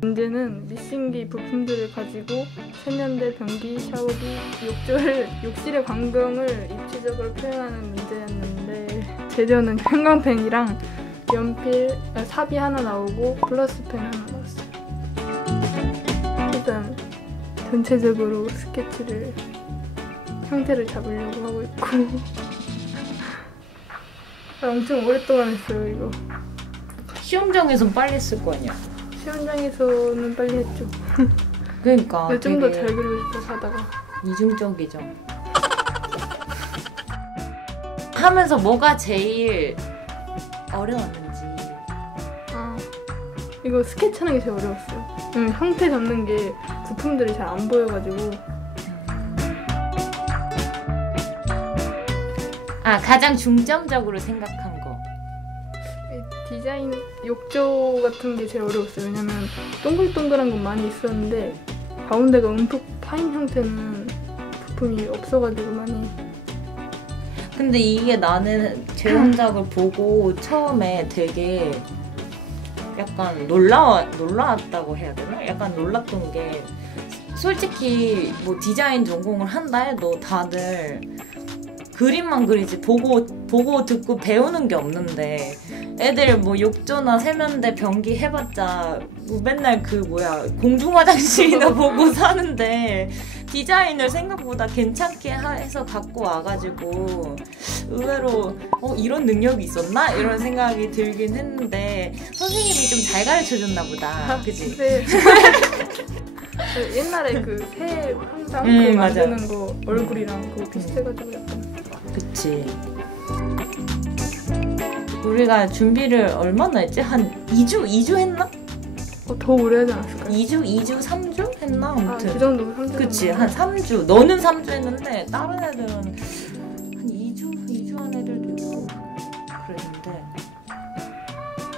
문제는 미싱기 부품들을 가지고 세면대, 변기, 샤워기, 욕실의 광경을 입체적으로 표현하는 문제였는데 재료는 형광펜이랑 연필, 삽이 하나 나오고 플러스펜 하나 나왔어요. 일단 전체적으로 스케치를 형태를 잡으려고 하고 있고 엄청 오랫동안 했어요 이거. 시험장에선 빨리 했을 거 아니야? 시험장에서는 빨리 했죠. 그러니까 좀 더 잘 그리고 싶어서 하다가 이중적이죠. 하면서 뭐가 제일 어려웠는지. 이거 스케치하는 게 제일 어려웠어요. 형태 잡는 게 부품들이 잘 안 보여가지고. 가장 중점적으로 생각한 거. 디자인 욕조 같은 게 제일 어려웠어요. 왜냐면 동글동글한 건 많이 있었는데 가운데가 움푹 파인 형태는 부품이 없어가지고 많이. 근데 이게 나는 제작작을 보고 처음에 되게 약간 놀라웠다고 해야 되나? 약간 놀랐던 게 솔직히 뭐 디자인 전공을 한다 해도 다들 그림만 그리지 보고 듣고 배우는 게 없는데 애들 뭐 욕조나 세면대, 변기 해봤자 뭐 맨날 공중화장실이나 보고 사는데 디자인을 생각보다 괜찮게 해서 갖고 와가지고 의외로 이런 능력이 있었나? 이런 생각이 들긴 했는데 선생님이 좀 잘 가르쳐줬나 보다. 그치? 네. 옛날에 그 새 항상 만드는 거 얼굴이랑 그거 비슷해가지고 약간. 그치. 우리가 준비를 얼마나 했지? 한 2주 했나? 더 오래 하지 않았을까요? 2주, 3주 했나? 아무튼. 그 정도 3주. 그치, 한 3주. 너는 3주 했는데 다른 애들은 한 2주 한 애들도 있고 그랬는데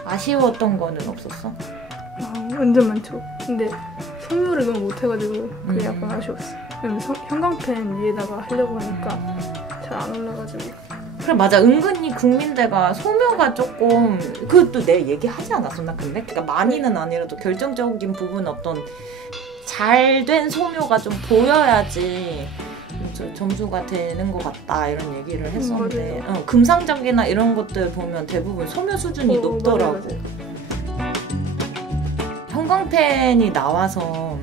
아쉬웠던 거는 없었어? 완전 많죠. 근데 소묘를 너무 못해가지고 그게 약간 아쉬웠어. 형광펜 위에다가 하려고 하니까 잘 안 올라가지고. 그래 맞아. 은근히 국민대가 소묘가 조금 그것도 내 얘기하지 않았었나 근데? 그러니까 많이는 아니라도 결정적인 부분 어떤 잘된 소묘가 좀 보여야지 점수가 되는 것 같다 이런 얘기를 했었는데 금상작이나 이런 것들 보면 대부분 소묘 수준이 높더라고. 맞아요. 형광펜이 나와서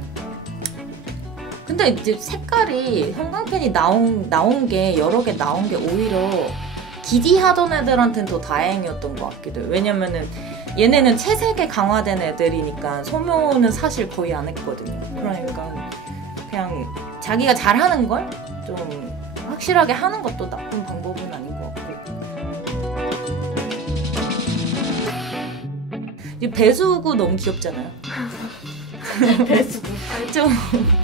근데 이제 색깔이 형광펜이 나온 게 여러 개 나온 게 오히려 기디하던 애들한테는 더 다행이었던 것 같기도 해요. 왜냐면은 얘네는 채색에 강화된 애들이니까 소묘는 사실 거의 안 했거든요. 그러니까 그냥 자기가 잘하는 걸 좀 확실하게 하는 것도 나쁜 방법은 아닌 것 같고. 이 배수구 너무 귀엽잖아요. 배수구. 좀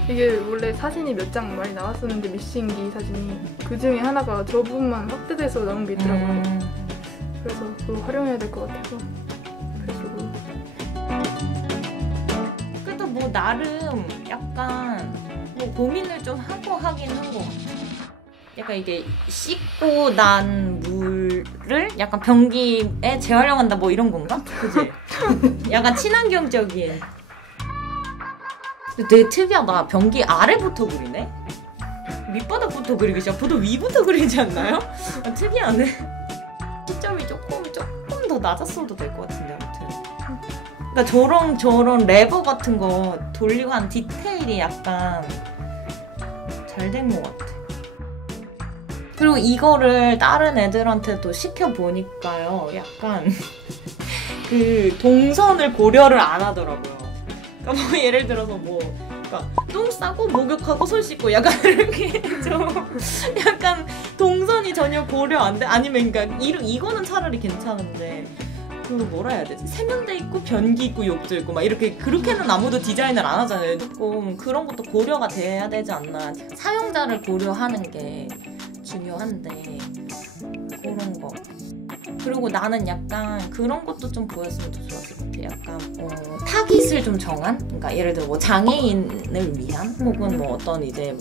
이게 원래 사진이 몇 장 많이 나왔었는데 미싱기 사진이 그 중에 하나가 저 부분만 확대돼서 나온 게 있더라고요. 그래서 그거 활용해야 될 것 같아서 배수구. 그래도 뭐 나름 약간 뭐 고민을 좀 하고 하긴 한 것 같아. 약간 이게 씻고 난 물을 약간 변기에 재활용한다 뭐 이런 건가? 그치? 약간 친환경적인. 되게 특이하다. 변기 아래부터 그리네? 밑바닥부터 그리기 시작. 보통 위부터 그리지 않나요? 특이하네. 시점이 조금 더 낮았어도 될 것 같은데 아무튼. 그러니까 저런 레버 같은 거 돌리고 한 디테일이 약간 잘 된 것 같아. 그리고 이거를 다른 애들한테도 시켜보니까요. 약간 그 동선을 고려를 안 하더라고요. 그러니까 뭐 예를 들어서 그러니까 똥 싸고 목욕하고 손 씻고 약간 이렇게 좀 약간 동선이 전혀 고려 안 돼. 아니면 그러니까 이거는 차라리 괜찮은데 그거 뭐라 해야 되지? 세면대 있고 변기 있고 욕조 있고 막 이렇게 그렇게는 아무도 디자인을 안 하잖아요. 조금 그런 것도 고려가 돼야 되지 않나. 사용자를 고려하는 게 중요한데 그런 거. 그리고 나는 약간 그런 것도 좀 보였으면 더 좋았을 것 같아. 약간 타깃을 좀 정한? 그러니까 예를 들어 뭐 장애인을 위한? 혹은 뭐 어떤 이제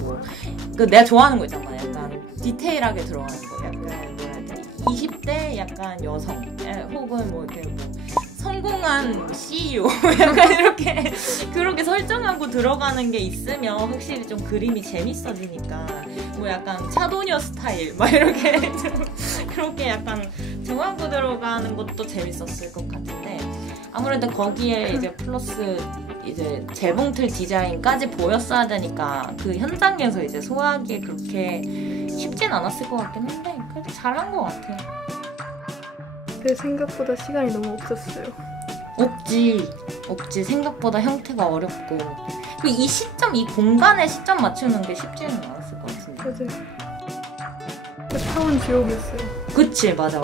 내가 좋아하는 거 있잖아. 약간 디테일하게 들어가는 거. 약간 뭐라 해야 돼? 20대 약간 여성 혹은 뭐 이렇게 성공한 CEO 약간 이렇게 그렇게 설정하고 들어가는 게 있으면 확실히 좀 그림이 재밌어지니까 뭐 약간 차도녀 스타일 막 이렇게 좀 그렇게 약간 정하고 들어가는 것도 재밌었을 것 같은데 아무래도 거기에 이제 플러스 이제 재봉틀 디자인까지 보였어야 되니까 그 현장에서 이제 소화하기 그렇게 쉽진 않았을 것 같긴 한데 그래도 잘한 것 같아요. 근데 생각보다 시간이 너무 없었어요. 없지. 생각보다 형태가 어렵고 그 이 시점, 이 공간에 시점 맞추는 게 쉽지는 않았을 것 같은데. 맞아요. 그 타원 지옥이었어요. 그치, 맞아.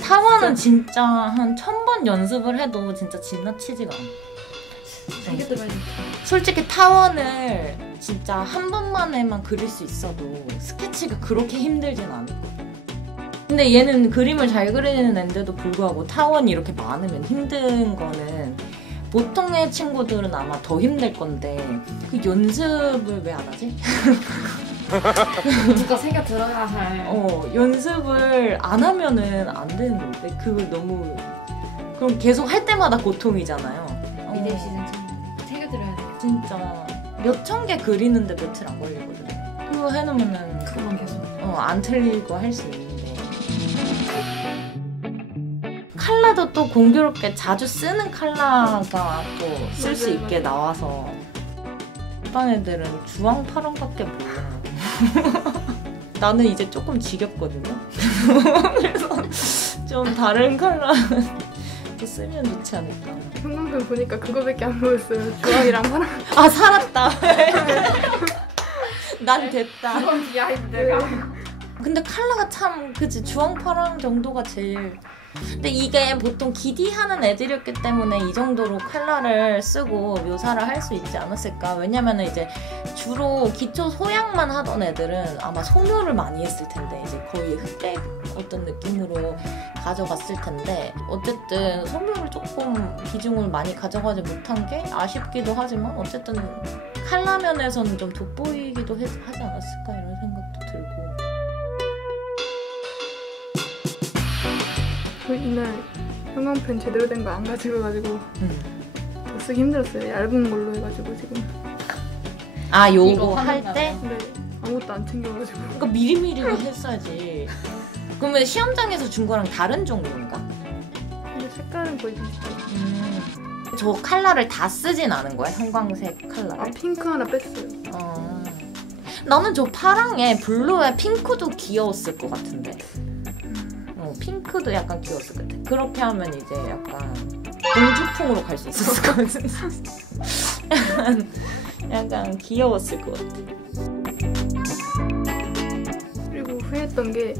타원은 진짜 한 1000번 연습을 해도 진짜 지나치지가 않아. 되게 들어야 돼. 솔직히 타원을 진짜 한 번만에만 그릴 수 있어도 스케치가 그렇게 힘들진 않을 근데 얘는 그림을 잘 그리는 앤데도 불구하고 타원이 이렇게 많으면 힘든 거는 보통의 친구들은 아마 더 힘들 건데 그 연습을 왜 안 하지? 누가 새겨 들어가 잘. 연습을 안 하면은 안 되는데 그걸 너무 그럼 계속 할 때마다 고통이잖아요. 미대 시즌 새겨 들어야 돼. 진짜 몇천 개 그리는데 며칠 안 걸리거든요. 그거 해놓으면은 그만 계속. 안 틀리고 할 수 있는데 컬러도 또 공교롭게 자주 쓰는 컬러가 또 쓸 수 있게 나와서 일반 애들은 주황 파랑밖에 몰라. 나는 이제 조금 지겹거든요. 그래서 좀 다른 컬러 또 쓰면 좋지 않을까. 형광펜 보니까 그거밖에 안 보였어요. 주황이랑 파랑. 아 살았다. 난 됐다. 야 내가. 근데 컬러가 참 그치 주황 파랑 정도가 제일 근데 이게 보통 기디하는 애들이었기 때문에 이 정도로 컬러를 쓰고 묘사를 할 수 있지 않았을까. 왜냐면 이제 주로 기초 소양만 하던 애들은 아마 소묘를 많이 했을 텐데 이제 거의 흑백 어떤 느낌으로 가져갔을 텐데 어쨌든 소묘를 조금 비중을 많이 가져가지 못한 게 아쉽기도 하지만 어쨌든 컬러 면에서는 좀 돋보이기도 하지 않았을까 이런 생각도 들고. 저 이날 형광펜 제대로 된 거 안 가지고 가지고 더 쓰기 힘들었어요. 얇은 걸로 해가지고 지금. 아 요거 이거 할 때? 근데 아무것도 안 챙겨가지고. 그러니까 미리미리 했어야지. 그러면 시험장에서 준 거랑 다른 종류인가? 근데 색깔은 거의 비슷해요. 저 컬러를 다 쓰진 않은 거야? 형광색 컬러를? 아 핑크 하나 뺐어요. 나는 저 파랑에 블루에 핑크도 귀여웠을 것 같은데. 핑크도 약간 귀여웠을 것 같아. 그렇게 하면 이제 약간 공주풍으로 갈 수 있었을 것 같은데. 약간 귀여웠을 것 같아. 그리고 후회했던 게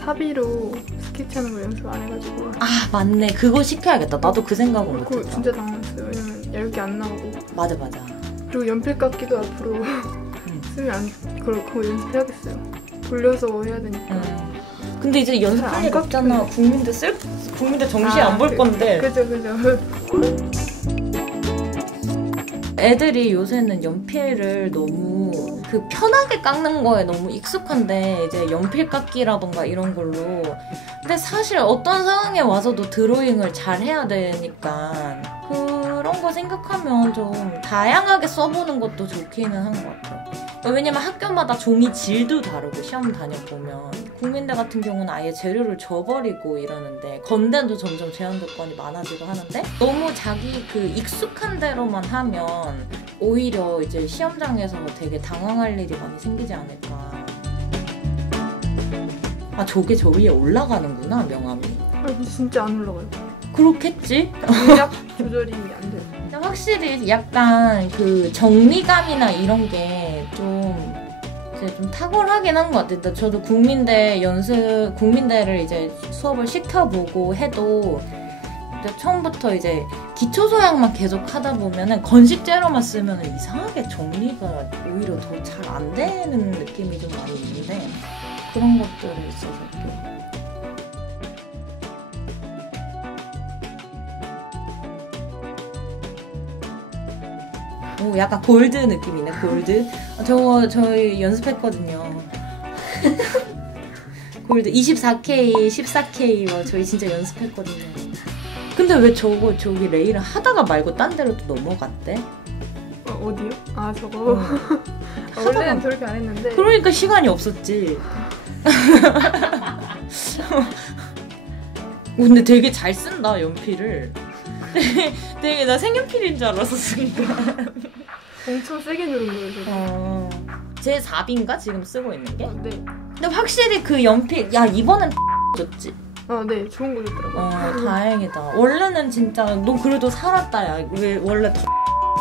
사비로 스케치하는 걸 연습 안 해가지고. 아 맞네. 그거 시켜야겠다. 나도 그 생각은 그거 못했다. 진짜 당황했어요. 왜냐면 얇게 안 나오고. 맞아. 그리고 연필 깎기도 앞으로 쓰면 안 그거 연습해야겠어요. 돌려서 해야 되니까. 근데 이제 연습할 일 없잖아. 국민대 정시 안 볼 건데. 그죠. 애들이 요새는 연필을 너무 그 편하게 깎는 거에 너무 익숙한데 이제 연필 깎기라던가 이런 걸로 근데 사실 어떤 상황에 와서도 드로잉을 잘 해야 되니까 그런 거 생각하면 좀 다양하게 써보는 것도 좋기는 한 것 같아요. 왜냐면 학교마다 종이 질도 다르고 시험 다녀보면 국민대 같은 경우는 아예 재료를 줘버리고 이러는데 건대도 점점 제한 조건이 많아지고 하는데 너무 자기 그 익숙한 대로만 하면 오히려 이제 시험장에서 되게 당황할 일이 많이 생기지 않을까. 아 저게 저 위에 올라가는구나 명암이. 아 근데 진짜 안 올라가요. 그렇겠지? 동작 조절이 안 돼요. 확실히 약간 그 정리감이나 이런 게 좀 탁월하긴 한 것 같아요. 저도 국민대를 이제 수업을 시켜보고 해도 처음부터 이제 기초 소양만 계속 하다 보면은 건식재료만 쓰면은 이상하게 정리가 오히려 더 잘 안 되는 느낌이 좀 많이 있는데 그런 것들이 있어서 또. 오, 약간 골드 느낌이네, 골드. 저희 연습했거든요. 골드 24K, 14K, 저희 진짜 연습했거든요. 근데 왜 저기 레일은 하다가 말고 딴 데로 또 넘어갔대? 어디요? 아 저거 원래는 저렇게 안 했는데 그러니까 시간이 없었지. 근데 되게 잘 쓴다 연필을. 되게 나 색연필인 줄 알았어 순간. 엄청 세게 누른 거예요 저거. 제 4비인가 지금 쓰고 있는 게? 네. 근데 확실히 그 연필 야 이번엔 줬지. 네 좋은 거 줬더라고요. 다행이다. 원래는 진짜 너 그래도 살았다 야. 왜 원래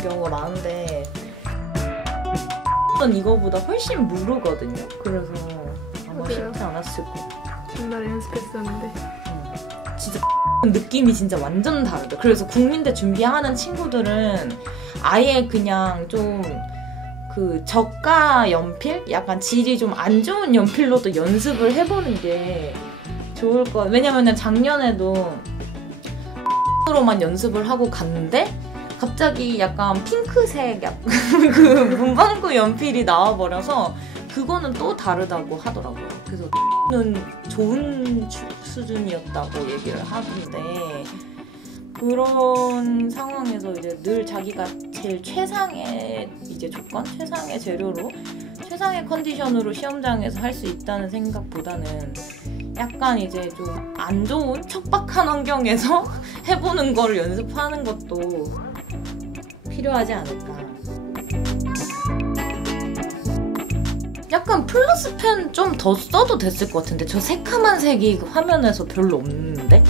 경우가 많은데 이거보다 훨씬 무르거든요. 그래서 아마 맞아요. 쉽지 않았을 거야. 옛날에 연습했었는데 진짜 느낌이 진짜 완전 다르다. 그래서 국민대 준비하는 친구들은 아예 그냥 좀 그 저가 연필? 약간 질이 좀 안 좋은 연필로도 연습을 해보는 게 좋을 거. 왜냐면은 작년에도 로만 연습을 하고 갔는데 갑자기 약간 핑크색 약간 그 문방구 연필이 나와버려서 그거는 또 다르다고 하더라고요. 그래서 는 좋은 수준이었다고 얘기를 하던데 그런 상황에서 이제 늘 자기가 제일 최상의 이제 조건, 최상의 재료로, 최상의 컨디션으로 시험장에서 할 수 있다는 생각보다는 약간 이제 좀 안 좋은 척박한 환경에서 해보는 거를 연습하는 것도 필요하지 않을까. 약간 플러스 펜 좀 더 써도 됐을 것 같은데 저 새카만 색이 화면에서 별로 없는데?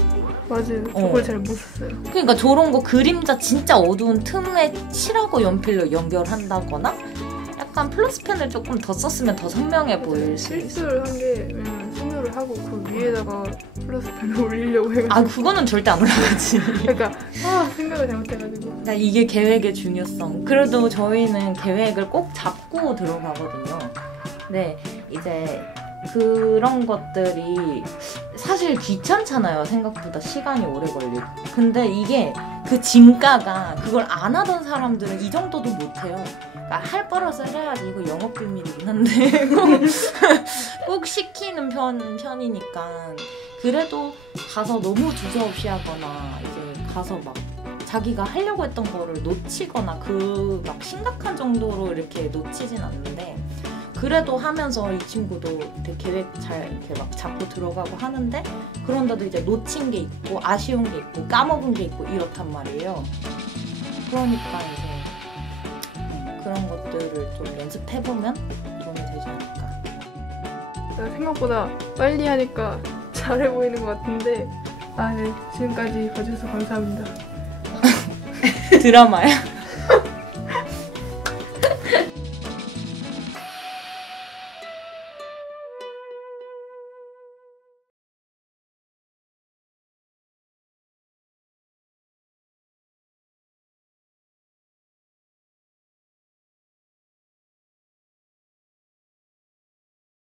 맞아요. 저걸 잘 못 썼어요. 그러니까 저런 거 그림자 진짜 어두운 틈에 칠하고 연필로 연결한다거나 약간 플러스 펜을 조금 더 썼으면 더 선명해 보일 수 있어. 실수를 한 게 왜냐면 손으로 하고 그 위에다가 플러스 펜을 올리려고 해가지고 아 그거는 절대 안 올라가지. 그러니까 생각을 잘못해가지고 그러니까 이게 계획의 중요성. 그래도 저희는 계획을 꼭 잡고 들어가거든요. 네, 이제 그런 것들이 사실 귀찮잖아요. 생각보다 시간이 오래 걸리고. 근데 이게 그 진가가 그걸 안 하던 사람들은 이 정도도 못해요. 그러니까 할 버릇을 해야지. 이거 영업 비밀이긴 한데 꼭 시키는 편이니까. 그래도 가서 너무 주저없이 하거나 이제 가서 막 자기가 하려고 했던 거를 놓치거나 그 막 심각한 정도로 이렇게 놓치진 않는데 그래도 하면서 이 친구도 되게 계획 잘 이렇게 막 잡고 들어가고 하는데 그런데도 이제 놓친 게 있고 아쉬운 게 있고 까먹은 게 있고 이렇단 말이에요. 그러니까 이제 그런 것들을 좀 연습해보면 도움이 되지 않을까. 생각보다 빨리 하니까 잘해 보이는 것 같은데 네. 지금까지 봐주셔서 감사합니다. 드라마야?